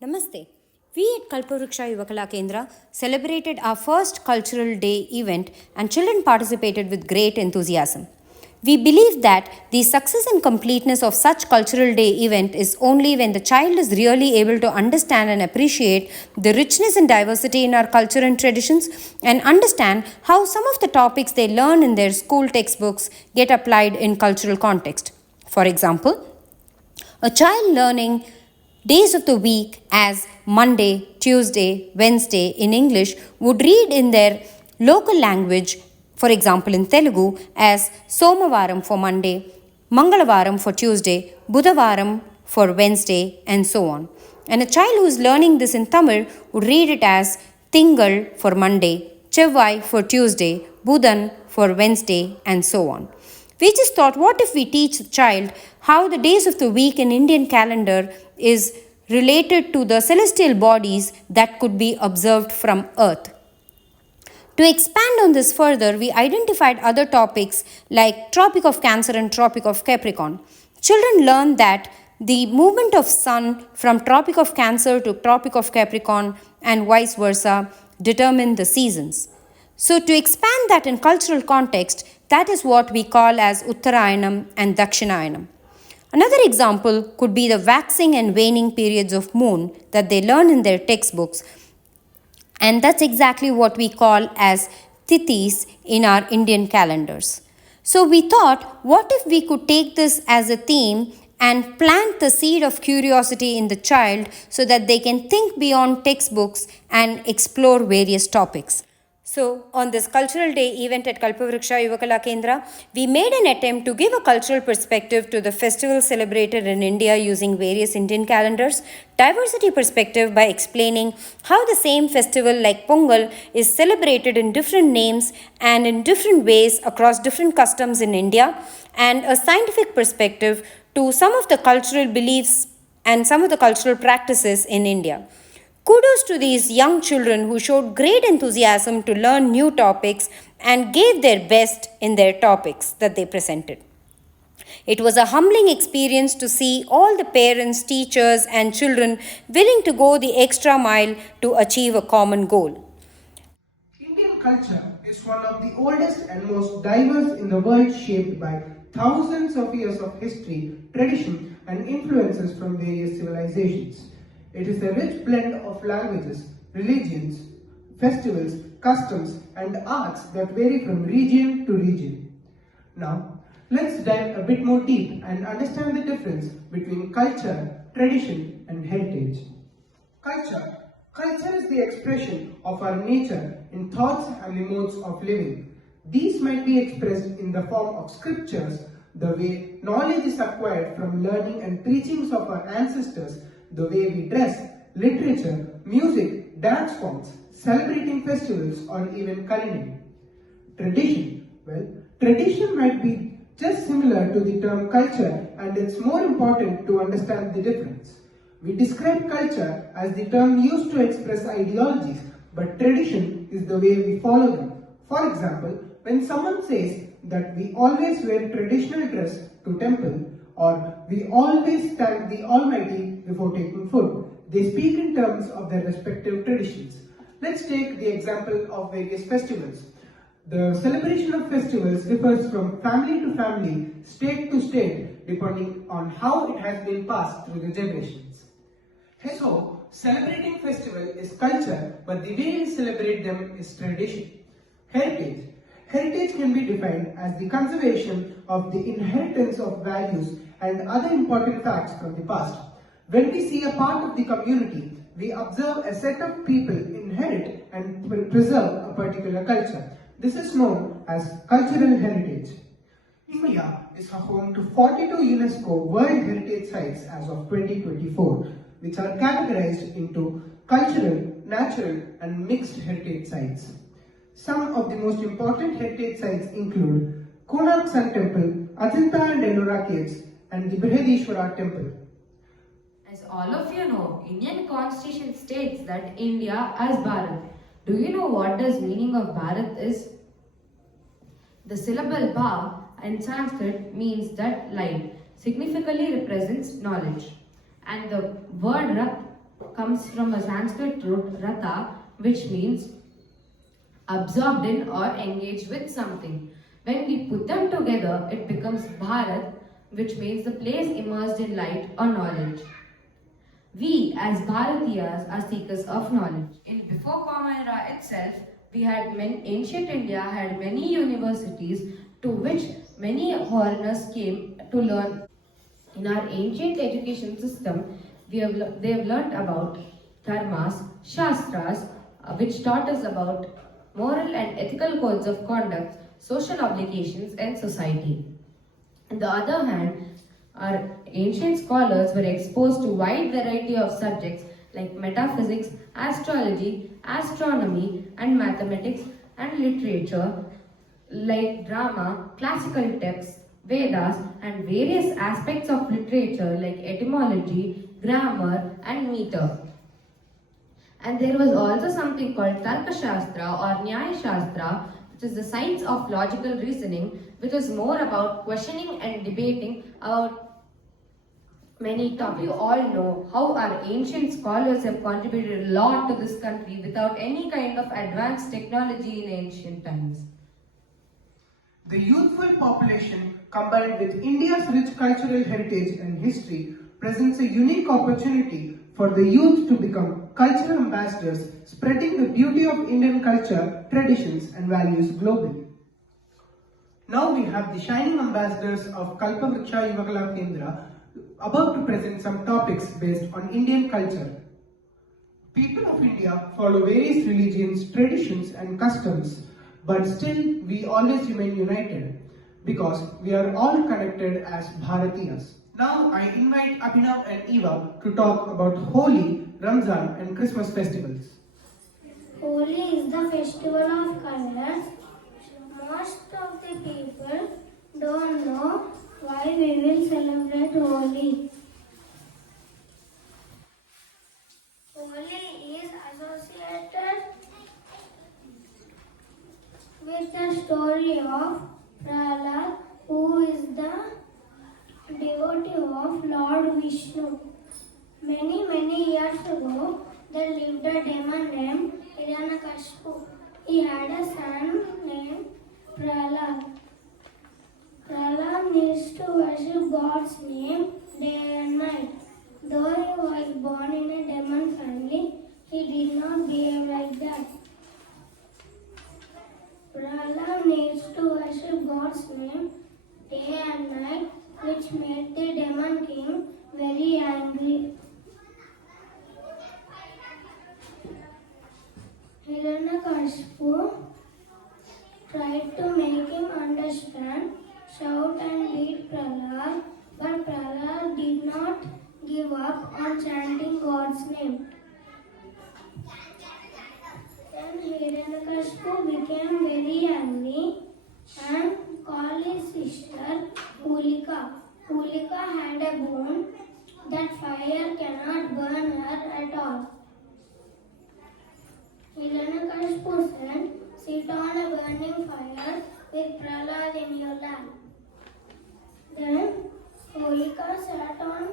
Namaste. We at Kalpavruksha Yuva Kendra celebrated our first cultural day event and children participated with great enthusiasm. We believe that the success and completeness of such cultural day event is only when the child is really able to understand and appreciate the richness and diversity in our culture and traditions and understand how some of the topics they learn in their school textbooks get applied in cultural context. For example, a child learning days of the week as Monday, Tuesday, Wednesday in English would read in their local language, for example in Telugu, as Somavaram for Monday, Mangalavaram for Tuesday, Budhavaram for Wednesday, and so on. And a child who is learning this in Tamil would read it as Tingal for Monday, Chevvai for Tuesday, Budan for Wednesday, and so on. We just thought, what if we teach the child how the days of the week in Indian calendar is related to the celestial bodies that could be observed from Earth? To expand on this further, we identified other topics like Tropic of Cancer and Tropic of Capricorn. Children learn that the movement of sun from Tropic of Cancer to Tropic of Capricorn and vice versa determine the seasons. So to expand that in cultural context, that is what we call as Uttarayanam and Dakshinayanam. Another example could be the waxing and waning periods of moon that they learn in their textbooks, and that's exactly what we call as tithis in our Indian calendars. So we thought, what if we could take this as a theme and plant the seed of curiosity in the child so that they can think beyond textbooks and explore various topics. So, on this Cultural Day event at Kalpavruksha Yuva Kendra, we made an attempt to give a cultural perspective to the festival celebrated in India using various Indian calendars, diversity perspective by explaining how the same festival like Pongal is celebrated in different names and in different ways across different customs in India, and a scientific perspective to some of the cultural beliefs and some of the cultural practices in India. Kudos to these young children who showed great enthusiasm to learn new topics and gave their best in their topics that they presented. It was a humbling experience to see all the parents, teachers, and children willing to go the extra mile to achieve a common goal. Indian culture is one of the oldest and most diverse in the world, shaped by thousands of years of history, tradition, and influences from various civilizations. It is a rich blend of languages, religions, festivals, customs, and arts that vary from region to region. Now, let's dive a bit more deep and understand the difference between culture, tradition, and heritage. Culture. Culture is the expression of our nature in thoughts and the modes of living. These might be expressed in the form of scriptures, the way knowledge is acquired from learning and teachings of our ancestors, the way we dress, literature, music, dance forms, celebrating festivals, or even culinary. Tradition. Well, tradition might be just similar to the term culture, and it's more important to understand the difference. We describe culture as the term used to express ideologies, but tradition is the way we follow them. For example, when someone says that we always wear traditional dress to temple, or we always thank the Almighty before taking food, they speak in terms of their respective traditions. Let's take the example of various festivals. The celebration of festivals differs from family to family, state to state, depending on how it has been passed through the generations. So, celebrating festival is culture, but the way we celebrate them is tradition. Heritage. Heritage can be defined as the conservation of the inheritance of values and other important facts from the past. When we see a part of the community, we observe a set of people inherit and preserve a particular culture. This is known as cultural heritage. India is home to 42 UNESCO World Heritage Sites as of 2024, which are categorized into cultural, natural, and mixed heritage sites. Some of the most important heritage sites include Konark Sun Temple, Ajanta and Ellora Caves, and the Brihadishwara Temple. As all of you know, Indian Constitution states that India as Bharat. Do you know what does meaning of Bharat is? The syllable Bha in Sanskrit means that light, significantly represents knowledge. And the word Rat comes from a Sanskrit root rata, which means absorbed in or engaged with something. When we put them together, it becomes Bharat, which means the place immersed in light or knowledge. We as Bharatiyas are seekers of knowledge. In before Common Era itself, ancient India had many universities to which many foreigners came to learn. In our ancient education system, they have learnt about dharmas, shastras, which taught us about moral and ethical codes of conduct, social obligations, and society. On the other hand, our ancient scholars were exposed to wide variety of subjects like metaphysics, astrology, astronomy, and mathematics and literature like drama, classical texts, Vedas, and various aspects of literature like etymology, grammar, and meter. And there was also something called Tarka Shastra or Nyaya Shastra, which is the science of logical reasoning, which is more about questioning and debating about many topics. You all know how our ancient scholars have contributed a lot to this country without any kind of advanced technology in ancient times. The youthful population, combined with India's rich cultural heritage and history, presents a unique opportunity for the youth to become cultural ambassadors, spreading the beauty of Indian culture, traditions, and values globally. Now we have the shining ambassadors of Kalpavruksha Yuva Kendra about to present some topics based on Indian culture. People of India follow various religions, traditions, and customs, but still we always remain united because we are all connected as Bharatiyas. Now I invite Abhinav and Eva to talk about Holi, Ramzan, and Christmas festivals. Holi is the festival of colors. Most of the people don't know why we will celebrate Holi. Holi is associated with the story of Prahlad, who is the devotee of Lord Vishnu. Many years ago, there lived a demon named Hiranyakashipu. He had a son named Prahlad. Prahlad needs to worship God's name day and night. Though he was born in a demon family, he did not behave like that. Prahlad needs to worship God's name day and night, which made the demon king very angry. Hiranyakashipu tried to make him understand, shout and beat Prahlad, but Prahlad did not give up on chanting God's name. Then Hiranyakashipu became very angry and called his sister Hulika. Hulika had a boon that fire cannot burn her at all. Hiranyakashipu said, "Sit on a burning fire with Prahlad in your lap." Then Hulika sat on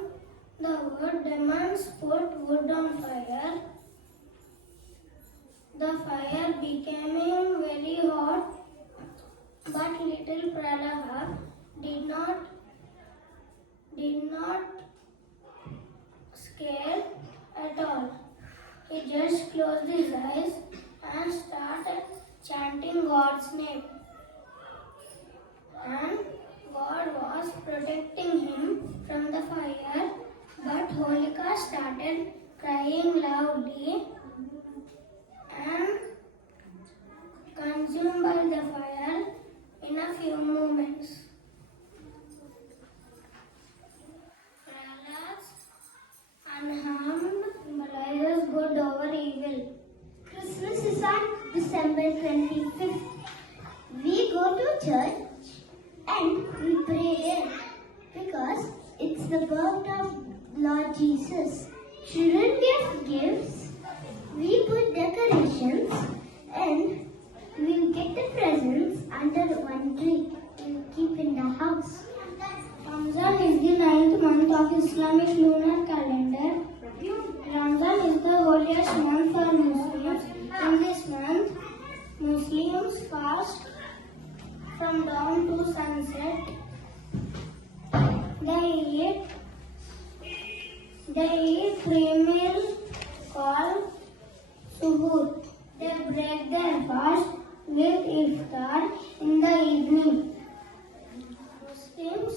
the wood. Demons put wood on fire. The fire became very hot, but little Prahlad did not scare at all. He just closed his eyes and started chanting God's name. And God was protecting him from the fire, but Holika started crying loudly and consumed by the fire in a few moments. Prahlad's unharmed symbolizes good over evil. Christmas is on December 25th. We go to church and we pray there because it's the birth of Lord Jesus. Children give gifts, we put decorations, and we'll get the presents under one tree and keep in the house. Ramzan is the 9th month of Islamic lunar calendar. Ramzan is holiest month for Muslims. In this month, Muslims fast from dawn to sunset. They eat 3 meals called suhoor. They break their fast with iftar in the evening. Muslims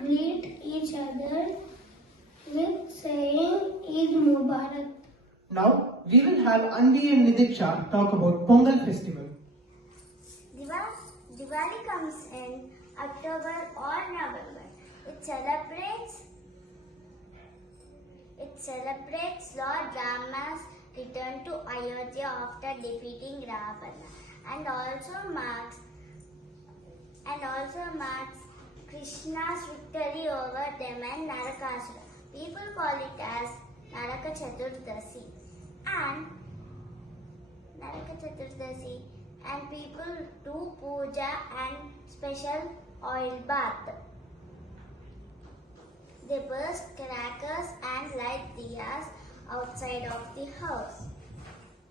greet each other with saying Eid Mubarak. Now, we will have Anvi and Nidiksha talk about Pongal festival. Diwali comes in October or November. It celebrates Lord Rama's return to Ayodhya after defeating Ravana, and also marks Krishna's victory over them and Narakasura. People call it as Naraka Chaturdasi and people do puja and special oil bath. They burst crackers and light diyas outside of the house.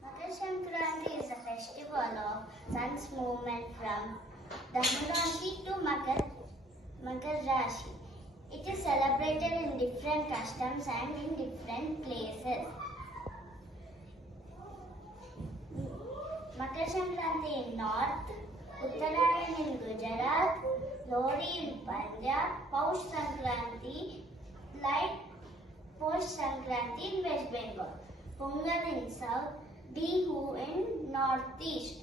Makar Sankranti is a festival of sun's movement from Dhamma Rashi to Makar Rashi. It is celebrated in different customs and in different places. Makar Sankranti in North, Uttarayan in Gujarat, Lori in Punjab, Poush Sankranti, like Poush Sankranti in West Bengal, Pongal in South, Bihu in Northeast.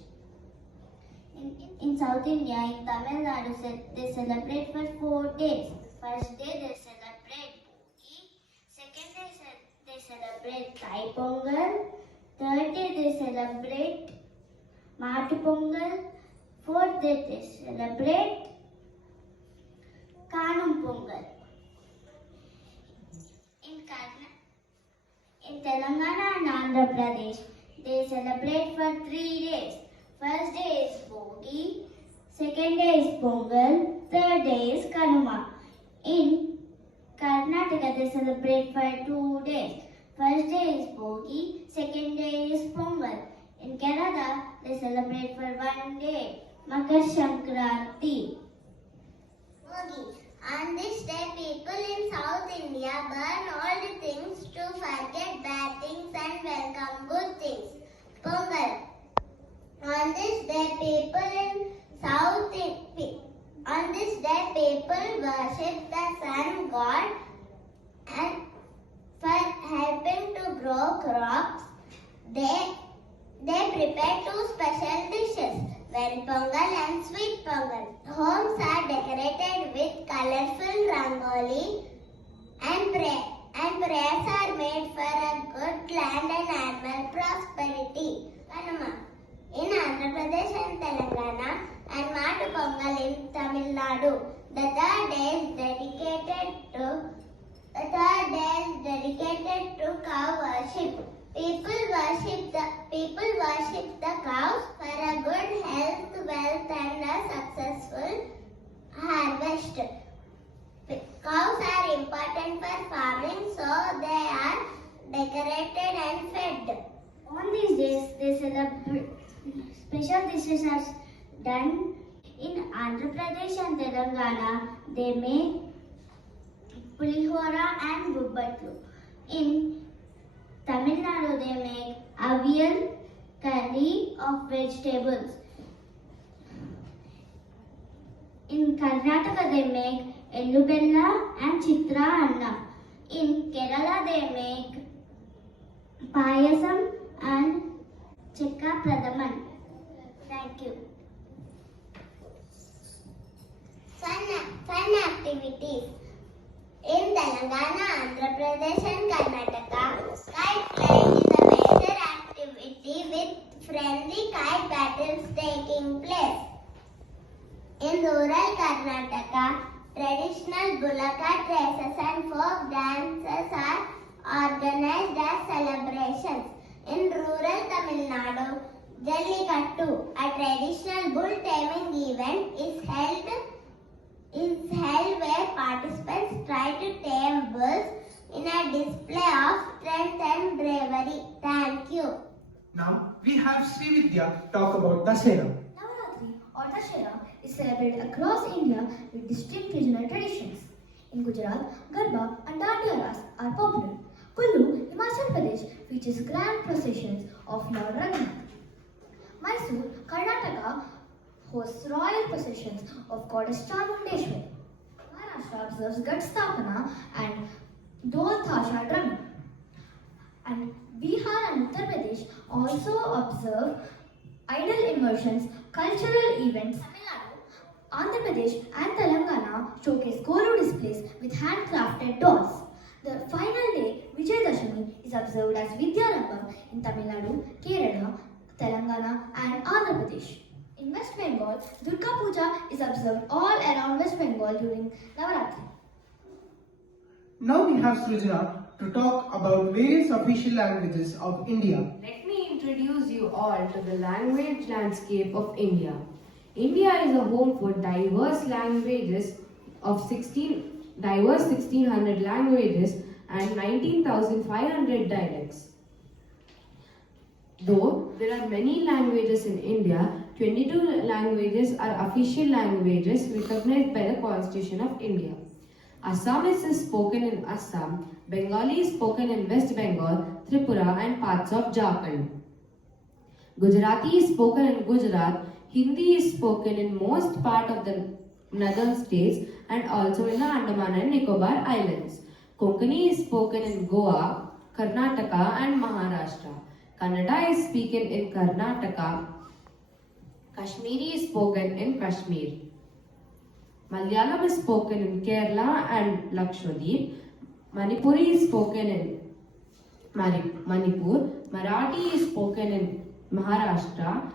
In South India, in Tamil Nadu, they celebrate for 4 days. First day they celebrate Bogi, second day they celebrate Thai Pongal, third day they celebrate Matu Pongal, fourth day they celebrate Kanum Pongal. In Telangana and Andhra Pradesh, they celebrate for 3 days. First day is Bogi, second day is Pongal, third day is Kanuma. In Karnataka, they celebrate for 2 days. First day is Bogi, second day is Pongal. In Canada, they celebrate for 1 day, Makar Sankranti. Bogi. On this day, people in South India burn old things to forget bad things and welcome good things. Pongal. On this day, people worship the sun god and for helping to grow crops, they prepare 2 special dishes, Vel Pongal and Sweet Pongal. Homes are decorated with colorful rangoli and prayers are made for a good land and animal prosperity. Kanuma. In Andhra Pradesh and Telangana and Matu Pongal in Tamil Nadu, the third day is dedicated to cow worship. People worship the cows for a good health, wealth and a successful harvest. Cows are important for farming, so they are decorated and fed. On these days, they celebrate special dishes are done. In Andhra Pradesh and Telangana, they make pulihora and bubbatlu. In Tamil Nadu, they make avial, curry of vegetables. In Karnataka, they make ellubella and chitra anna. In Kerala, they make payasam and chekka pradaman. Thank you. Fun activities. In Telangana, Andhra Pradesh and Karnataka, kite flying is a major activity with friendly kite battles taking place. In rural Karnataka, traditional bullock races and folk dances are organized as celebrations. In rural Tamil Nadu, Jallikattu, a traditional bull taming event, is held where participants try to tame bulls in a display of strength and bravery. Now we have Srividya talk about Dasera. Navaratri or Dashera is celebrated across India with distinct regional traditions. In Gujarat, Garba and Dandiya Ras are popular. Kullu, Himachal Pradesh features grand processions of Lord Raghunath. Mysore, Karnataka hosts royal processions of goddess Chamundeshwari. Maharashtra observes Gat Sthapana and Dol Thasha drumming. And Bihar and Uttar Pradesh also observe idol immersions, cultural events. Tamil Nadu, Andhra Pradesh and Telangana showcase Kolu displays with handcrafted dolls. The final day, Vijayadashami, is observed as Vidyarambam in Tamil Nadu, Kerala, Telangana and Andhra Pradesh. In West Bengal, Durga Puja is observed all around West Bengal during Navaratri. Now we have Srijana to talk about various official languages of India. Let me introduce you all to the language landscape of India. India is a home for diverse languages of 1600 languages and 19,500 dialects. Though there are many languages in India, 22 languages are official languages recognized by the Constitution of India. Assamese is spoken in Assam, Bengali is spoken in West Bengal, Tripura and parts of Jharkhand. Gujarati is spoken in Gujarat, Hindi is spoken in most part of the northern states and also in the Andaman and Nicobar Islands. Konkani is spoken in Goa, Karnataka and Maharashtra. Kannada is spoken in Karnataka. Kashmiri is spoken in Kashmir. Malayalam is spoken in Kerala and Lakshadweep. Manipuri is spoken in Manipur. Marathi is spoken in Maharashtra.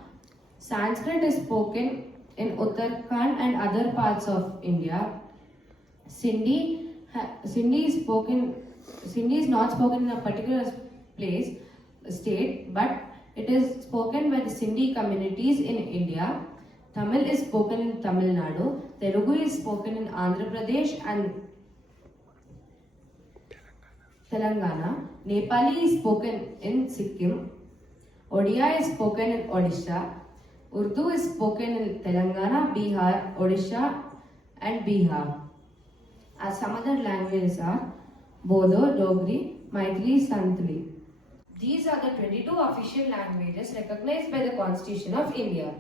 Sanskrit is spoken in Uttarakhand and other parts of India. Sindhi is not spoken in a particular state, but it is spoken by the Sindhi communities in India. Tamil is spoken in Tamil Nadu. Telugu is spoken in Andhra Pradesh and Telangana. Nepali is spoken in Sikkim. Odia is spoken in Odisha. Urdu is spoken in Telangana, Bihar, Odisha and Bihar. As some other languages are Bodo, Dogri, Maithili, Santali. These are the 22 official languages recognized by the Constitution of India.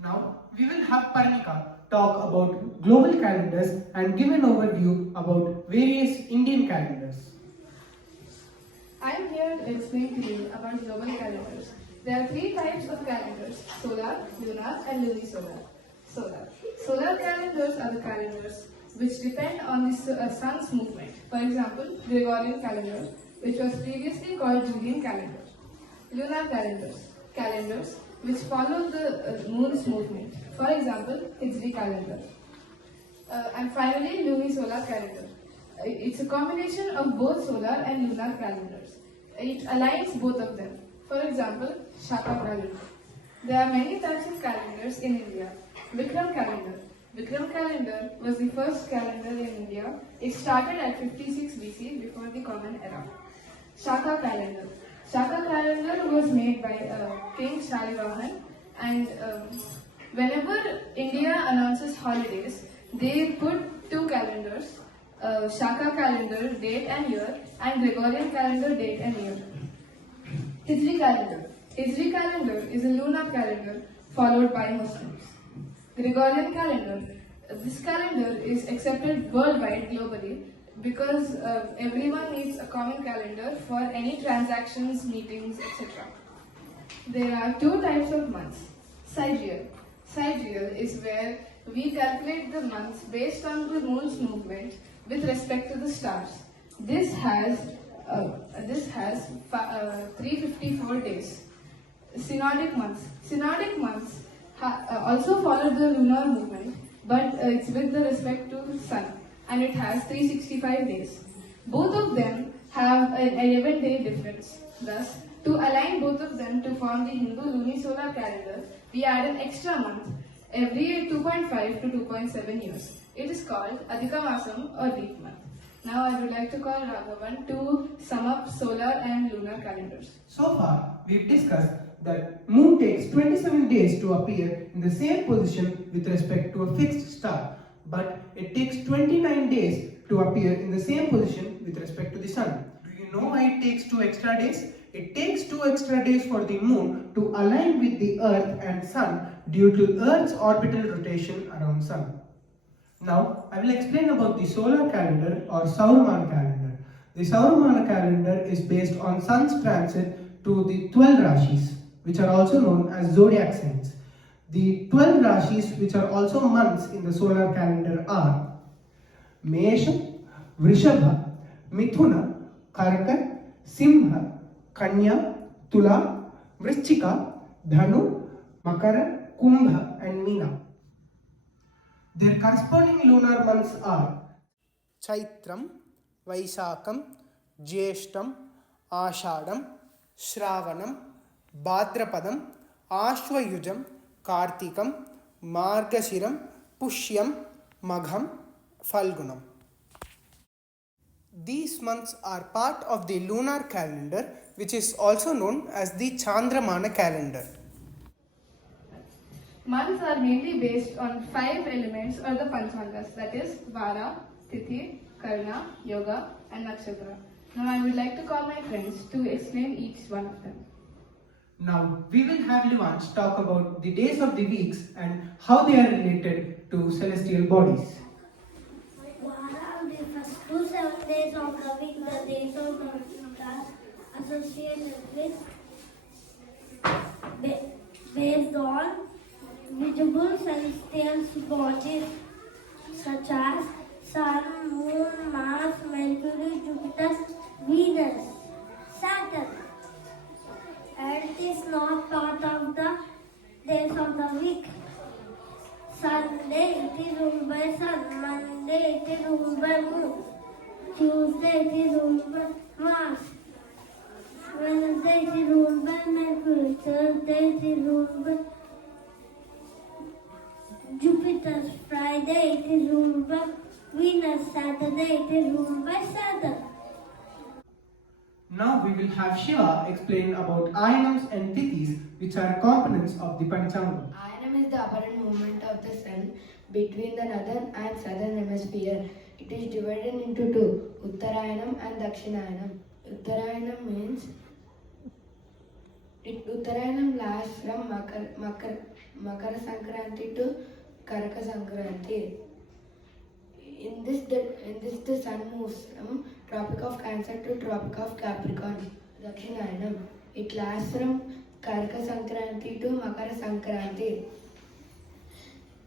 Now we will have Parnika talk about global calendars and give an overview about various Indian calendars. I am here to explain to you about global calendars. There are three types of calendars: solar, lunar and lunisolar. Solar calendars are the calendars which depend on the sun's movement. For example, Gregorian calendar, which was previously called Julian calendar. Lunar calendars which follow the moon's movement. For example, Hijri calendar. And finally, lunisolar calendar. It's a combination of both solar and lunar calendars. It aligns both of them. For example, Shaka calendar. There are many types of calendars in India. Vikram calendar. Vikram calendar was the first calendar in India. It started at 56 BC, before the Common Era. Shaka calendar. Shaka calendar was made by King Shalivahan, and whenever India announces holidays, they put two calendars, Shaka calendar date and year and Gregorian calendar date and year. Hijri calendar. Hijri calendar is a lunar calendar followed by Muslims. Gregorian calendar. This calendar is accepted worldwide globally because everyone needs a common calendar for any transactions, meetings, etc. There are two types of months. Sidereal. Sidereal is where we calculate the months based on the moon's movement with respect to the stars. This has 354 days. Synodic months. Synodic months also follow the lunar movement, but it's with the respect to the sun, and it has 365 days. Both of them have an 11-day difference. Thus, to align both of them to form the Hindu lunisolar calendar, we add an extra month every 2.5 to 2.7 years. It is called Adhika Masam or leap month. Now I would like to call Raghavan to sum up solar and lunar calendars. So far, we've discussed that moon takes 27 days to appear in the same position with respect to a fixed star, but it takes 29 days to appear in the same position with respect to the sun. Do you know why it takes 2 extra days? It takes 2 extra days for the moon to align with the earth and sun due to earth's orbital rotation around sun. Now, I will explain about the solar calendar or Saurmana calendar. The Saurmana calendar is based on sun's transit to the 12 Rashis, which are also known as zodiac signs. The 12 Rashis, which are also months in the solar calendar, are Mesha, Vrishabha, Mithuna, Karka, Simha, Kanya, Tula, Vrishchika, Dhanu, Makara, Kumbha, and Meena. Their corresponding lunar months are Chaitram, Vaisakam, Jyeshtam, Ashadam, Shravanam, Bhadrapadam, Ashwayujam, Kartikam, Margashiram, Pushyam, Magham, Falgunam. These months are part of the lunar calendar, which is also known as the Chandramana calendar. Months are mainly based on 5 elements or the panchangas, that is Vara, Tithi, Karna, Yoga and Nakshatra. Now I would like to call my friends to explain each one of them. Now, we will have Livanch talk about the days of the weeks and how they are related to celestial bodies. Vara refers to 7 days of the week, the days of the week are associated with based on visible celestial bodies such as Sun, Moon, Mars, Mercury, Jupiter, Venus, Saturn. Earth is not part of the days of the week. Sunday it is ruled by Sun, Monday it is ruled by Moon, Tuesday it is ruled by Mars, Wednesday it is ruled by Mercury, Thursday it is ruled by Jupiter, Friday it is ruled by Venus, Saturday it is ruled by Saturn. Now we will have Shiva explain about Ayanams and Tithis, which are components of the Panchanga. Ayanam is the apparent movement of the sun between the northern and southern hemisphere. It is divided into two, Uttarayanam and Dakshinayanam. Uttarayanam means Uttarayanam lasts from Makara Sankranti to Karaka Sankranti. In this the sun moves from Tropic of Cancer to Tropic of Capricorn. Dakshinayanam. It lasts from Karaka Sankranti to Makara Sankranti.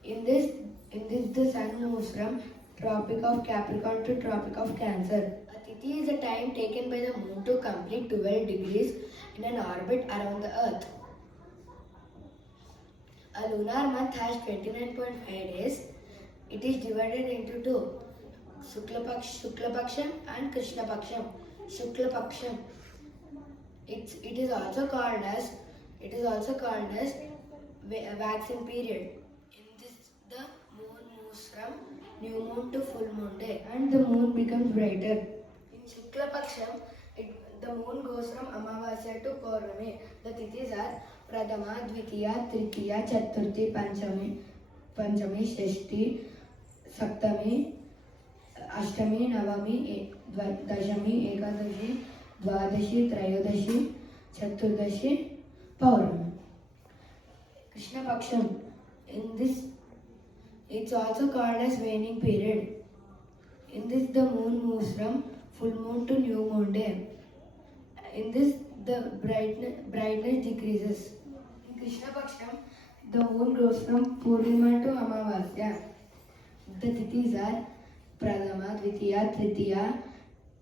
In this the sun moves from Tropic of Capricorn to Tropic of Cancer. A tithi is the time taken by the moon to complete 12 degrees in an orbit around the earth. A lunar month has 29.5 days. It is divided into two, Shuklapaksham and Krishnapaksham. Shuklapaksham. It is also called as waxing period. In this, the moon moves from new moon to full moon day, and the moon becomes brighter. In Shuklapaksham, the moon goes from Amavasya to Purnami. The tithis are Pradama, Dvitiya, Tritiya, Chaturthi, Panchami, Shashti, Saptami, Ashtami, Navami, Dashami, Ekadashi, Dvadashi, Trayodashi, Chaturdashi, Paurami. Krishna Paksham. In this, it's also called as waning period. In this, the moon moves from full moon to new moon day. In this, the brightness decreases. In Krishna Paksham, the moon goes from Purnima to Amavasya. The tithis are Pradama, Dvitiya, Tritiya,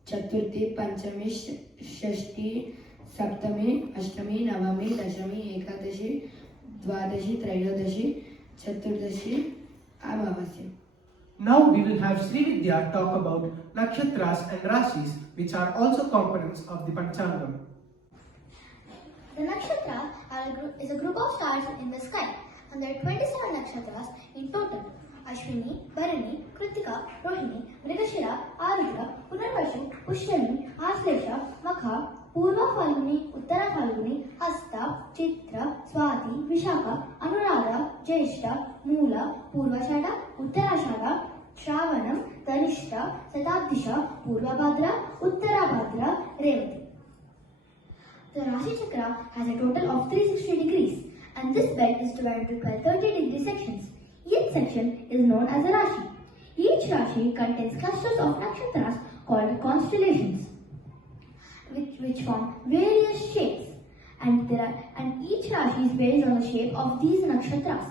Chaturthi, Panchami, Shashti, Saptami, Ashtami, Navami, Dashami, Ekadashi, Dvadashi, Trayodashi, Chaturdashi, Amavasya. Now we will have Srividya talk about Nakshatras and Rashis, which are also components of the Panchangam. The nakshatra is a group of stars in the sky, and there are 27 nakshatras in total. Ashwini, Bharani, Kritika, Rohini, Mrigashira, Arudra, Punarvashu, Pushtani, Aslesha, Makha, Purva Falguni, Uttara Falguni, Hasta, Chitra, Swati, Vishaka, Anuradha, Jyeshta, Moola, Purvashada, Uttarashada, Shravanam, Tanishta, Satabdisha, Purvabhadra, Uttarabhadra, Revati. The Rashi Chakra has a total of 360 degrees, and this belt is divided into 12 30-degree sections. Each section is known as a Rashi. Each Rashi contains clusters of nakshatras called constellations, which form various shapes, and each Rashi is based on the shape of these nakshatras.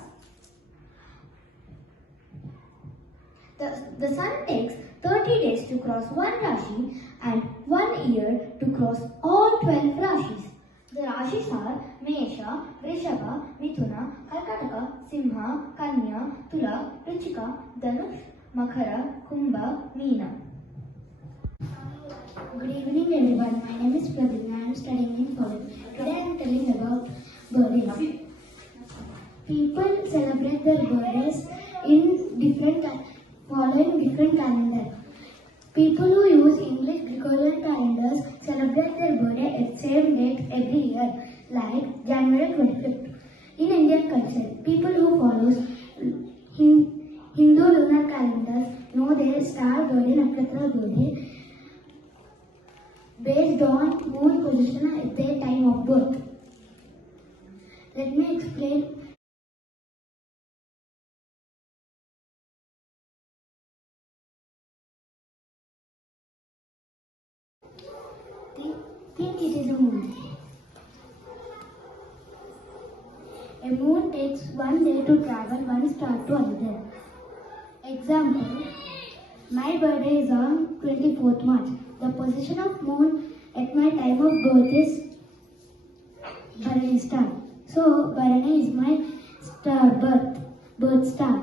The sun takes 30 days to cross one Rashi and 1 year to cross all 12 Rashis. The Rashis are Mesha, Vrishabha, Mithuna, Karkataka, Simha, Kanya, Tula, Vrichika, Dhanush, Makara, Kumbha, Meena. Good evening everyone. My name is Praveen. I am studying in college. Today I am telling about birthdays. People celebrate their birthdays in following different calendars. People who use English Gregorian calendars celebrate their birthday at same date every year, like January 25th. In Indian culture, people who follow Hindu lunar calendars know their star birthday, nakshatra birthday, based on moon position at their time of birth. Let me explain. Think it is a moon. A moon takes 1 day to travel one star to another. Example, my birthday is on 24th March. The position of moon at my time of birth is Bharani star. So Bharani is my birth star.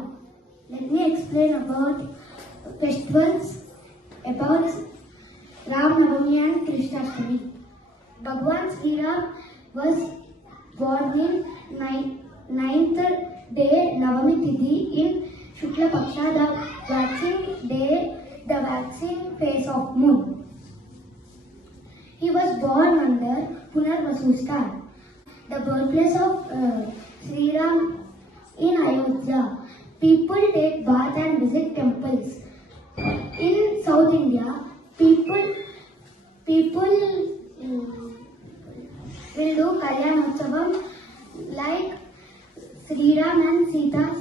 Let me explain about festivals about Ram Navami and Krishnashtami. Bhagwan Sri Ram was born in 9th day Navami Tithi in Shukla Paksha, the waxing phase of moon. He was born under Punarvasu star. The birthplace of Sri Ram in Ayodhya. People take bath and visit temples. In South India, people will do Kalyanotsavam like Sri Ram and Sita's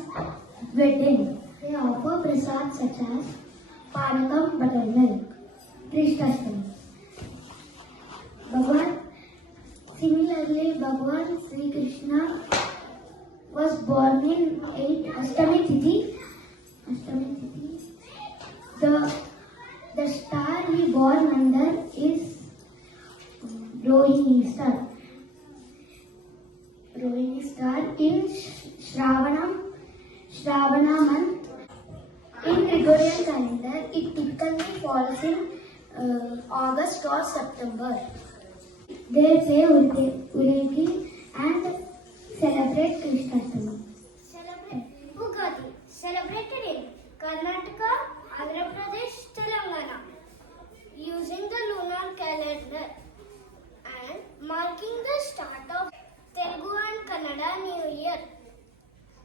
wedding. They offer prasad such as Panakam, buttermilk, Krishnashtami. Similarly, Bhagwan Sri Krishna was born in Ashtami Tithi. The star he born under is Rohini star. Rohini star in Shravana month. In Gregorian calendar, it typically falls in August or September. They play Ureki and celebrate Krishnashtami. Ugadi, celebrated in Karnataka, Andhra Pradesh, Telangana, using the lunar calendar and marking the start of Telugu and Kannada New Year.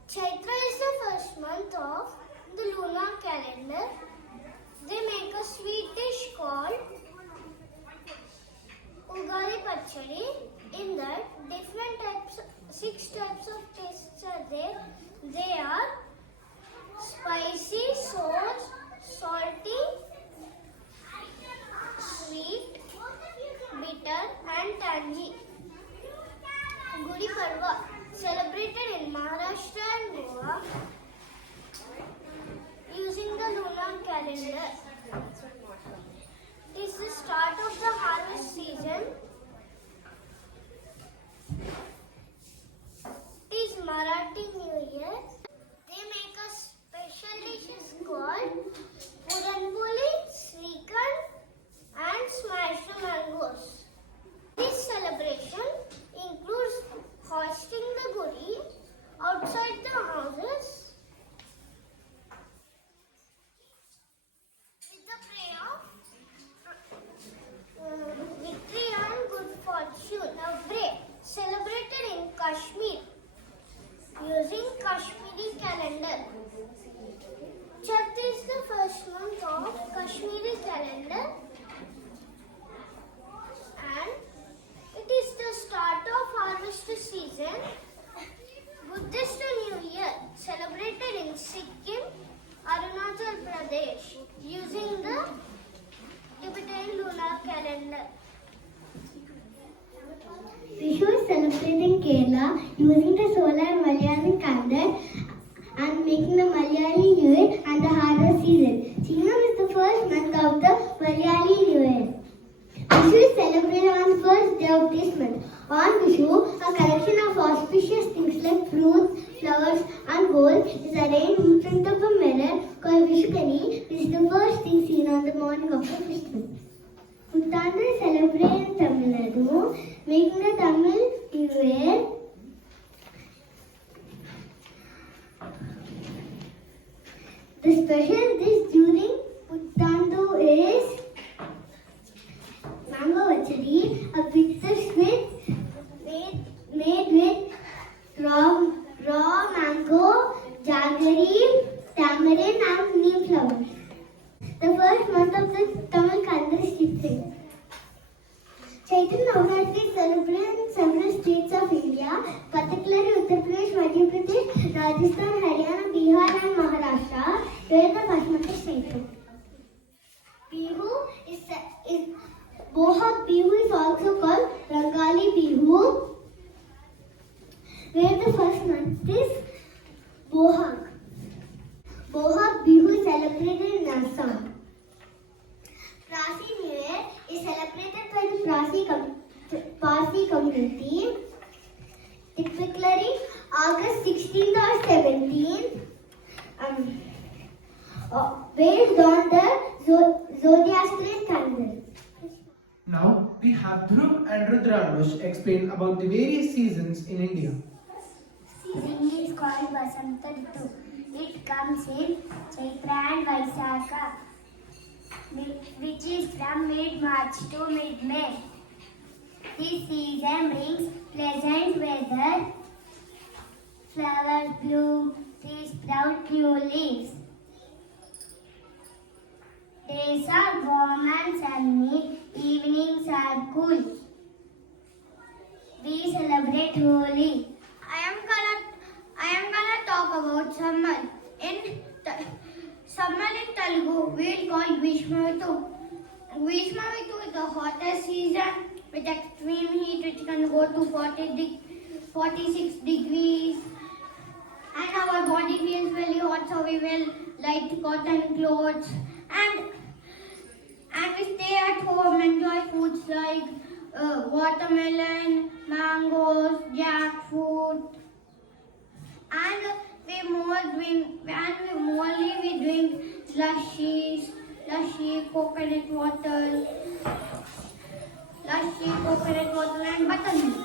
Chaitra is the first month of the lunar calendar. They make a sweet dish called Ugadi Pachadi. In that, 6 types of tastes are there. They are spicy, sour, salty, sweet, bitter, and tangy. Gudi Padwa, celebrated in Maharashtra and Goa using the lunar calendar. It is the start of the harvest season. It is Marathi New Year. They make a special dishes called Puranpoli, Srikhand, and smashed mangoes. This celebration includes hoisting the gudi outside the houses season, Buddhist New Year, celebrated in Sikkim, Arunachal Pradesh, using the Tibetan lunar calendar. Vishu is celebrated in Kerala using the solar Malayali calendar and making the Malayali New Year and the harvest season. Singham is the first month of the Malayali New Year. Vishu is celebrated on the first day of this month. On Vishu, a collection of auspicious things like fruits, flowers, and gold is arranged in front of a mirror called Vishukani, which is the first thing seen on the morning of the festival. Putthandu is celebrated in Tamil Nadu, making the Tamil New Year. The special dish during Putthandu is mango vachadi, a bitter sweet made with raw mango, jaggery, tamarind and neem flowers. The first month of the Tamil calendar is Chitrai. Chaitanya Navratri is celebrated in several states of India, particularly Uttar Pradesh, Madhya Pradesh, Rajasthan, Haryana, Bihar and Maharashtra, where the first month is Chaitanya. Bohag Bihu is also called Rangali Bihu, where the first month is Bohag. Bohag Bihu is celebrated in Assam. Prasi New Year is celebrated by the Parsi community, typically August 16th or 17th, based on the zodiacal calendar. Now we have Dhruv and Rudranush explain about the various seasons in India. Season is called Vasanta Ritu. It comes in Chaitra and Vaisakha, which is from mid-March to mid-May. This season brings pleasant weather, flowers bloom, trees sprout new leaves. Days are warm and sunny, evenings are cool. We celebrate Holi. I am gonna talk about summer. Summer in Telugu we'll call Grishma Ritu. Grishma Ritu is the hottest season with extreme heat which can go to 46 degrees. And our body feels really hot, so we will light cotton clothes and we stay at home, enjoy foods like watermelon, mangoes, jackfruit, and we drink lassi, coconut water, and buttermilk.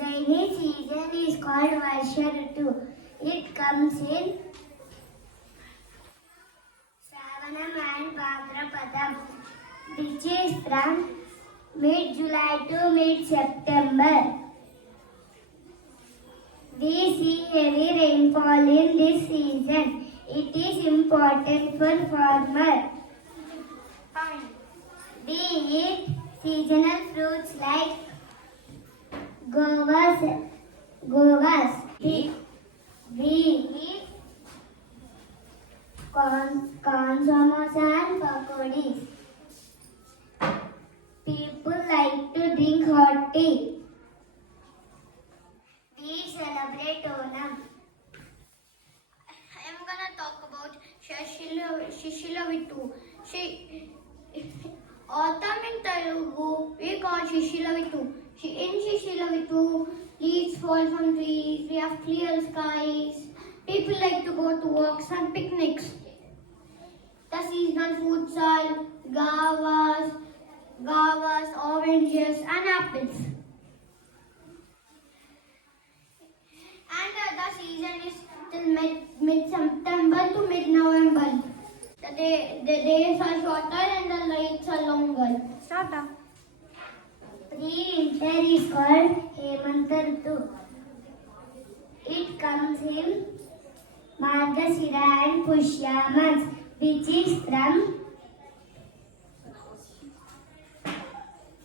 Rainy season is called Varsha Ritu. It comes in Shravanam and Bhadrapadam, which is from mid-July to mid-September. We see heavy rainfall in this season. It is important for farmers. We eat seasonal fruits like govas. We eat corn samosa and pakodis. People like to drink hot tea. We celebrate Onam. I am gonna talk about Shishila Vitu. Autumn in Telugu we call Shishila Vitu. In Shishila Vitu, leaves fall from trees, we have clear skies, people like to go to walks and picnics. The seasonal foods are guavas, oranges and apples. And the season is till mid-September to mid-November. The days are shorter and the nights are longer. Starta. Pre-winter is called Hemanta Ritu. It comes in Margashira and Pushya months, which is from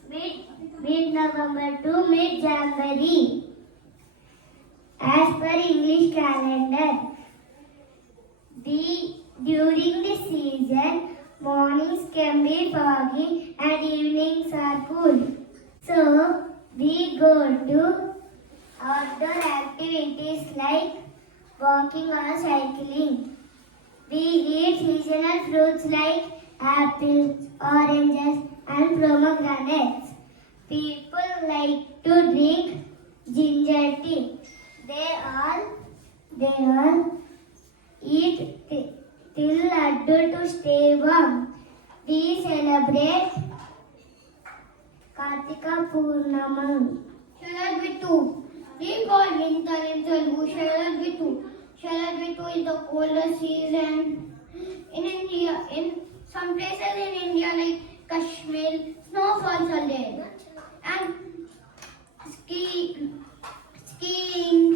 mid mid-November to mid-January. As per English calendar, during the season, mornings can be foggy and evenings are cool. So, we go to outdoor activities like walking or cycling. We eat seasonal fruits like apples, oranges, and pomegranates. People like to drink ginger tea. They all eat till laddu to stay warm. We celebrate Kartika Purnamam. Sharad Ritu. We call winter in Telugu Sharad Ritu. Sharad Ritu is the coldest season in India. In some places in India like Kashmir, snowfalls are there. And skiing,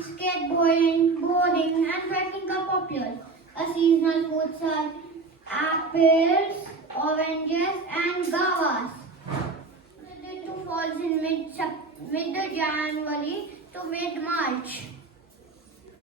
skateboarding, boarding and trekking are popular. A seasonal foods are apples, oranges and guavas. The Ritu falls in mid-January to mid-March.